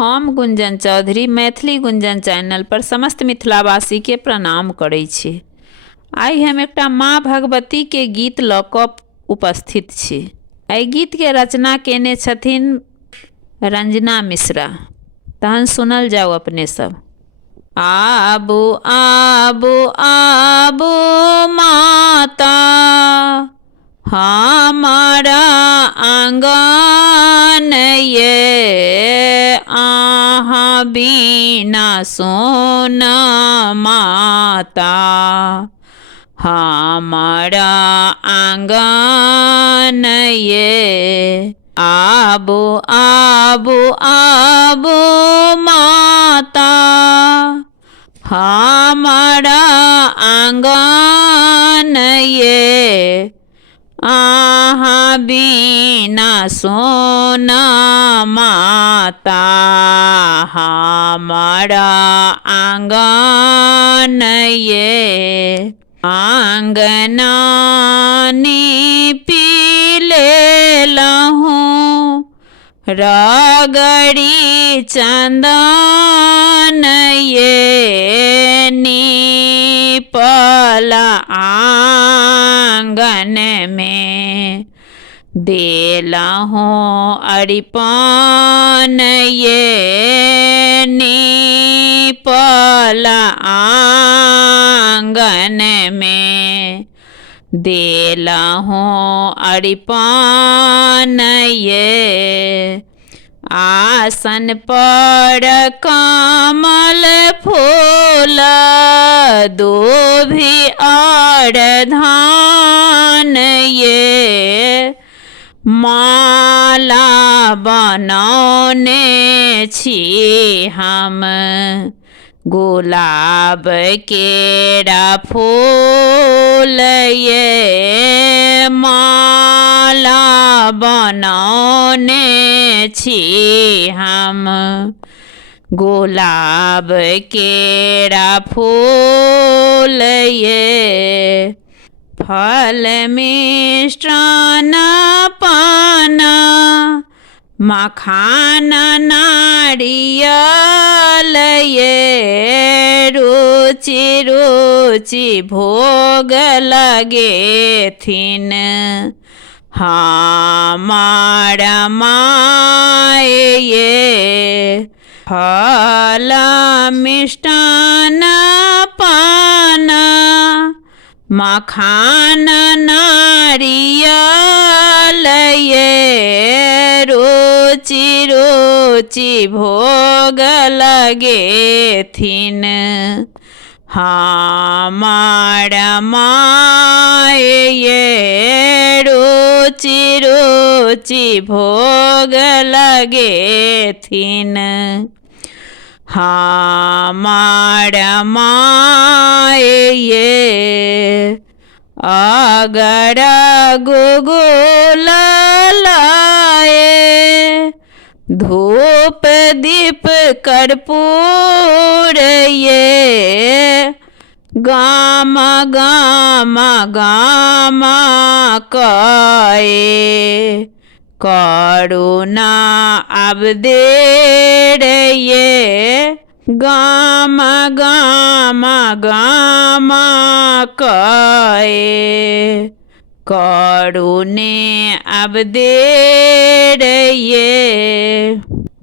हम गुंजन चौधरी मैथिली गुंजन चैनल पर समस्त मिथिलावासी के प्रणाम करै छी। आइ हम एकटा माँ भगवती के गीत लऽ कऽ उपस्थित छी। एहि गीत के रचना केने छथिन रंजना मिश्रा। तहन सुनल जाओ अपने सब। आबू आबू आबू माता हमारा आंगन ये, आहाँ बिना सोना माता हमारा आंगन ये। आबू आबू आबू माता हमारा आंगन ये, आहाँ बिना सोना माता हमारा आंगन ये। आंगना नीपी लेलहूँ रगड़ी चंदन ये, नीपल आंगन में देलहूँ अरिपन ये, नीपल आंगन में देलहूँ अरिपन ये। आसन पर कमल फूल दूभि और धान ये, माला बनौने छी हम गुलाब केरा फूल ये, माला बनौने छी हम गुलाब केरा फूल ये। फल मिष्टान पान मखान नारियल ये, रुचि रुचि भोग लगे थिन हमारा माय ये। फल मिष्टान पान मखान नारियल ये, रुचि रुचि भोग लगे थिन हमारा माय ये, रुचि रुचि भोग लगे थिन हमारा माय ये। अगर गुगुल लाए धूप दीप कर्पूर ये, गाम गाम गाम कए करुणा अब देर ये, गाम गाम गाम कए करुणे अब देर ये।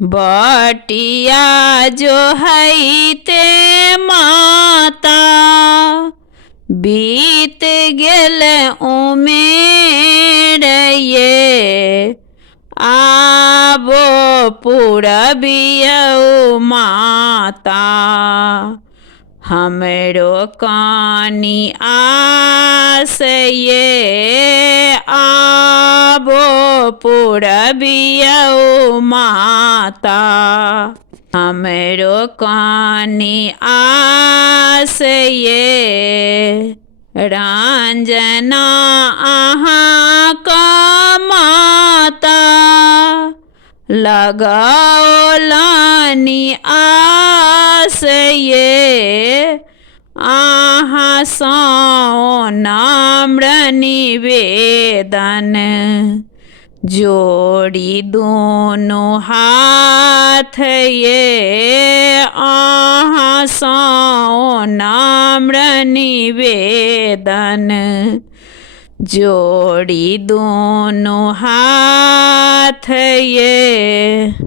बटिया जो है ते माता बीत गेल उमेर ये, आबो पूरबियौ माता हमरो कानी आस ये, आबो पूरबियौ माता हमरो कानी आस ये। रंजना आहाँ का माता लगाओ लानी आस ये, आहाँ सो नाम्र निवेदन जोड़ी दोनों हाथ ये आहाँ सौ नम्र निवेदन। जोड़ी दोनों हाथ ये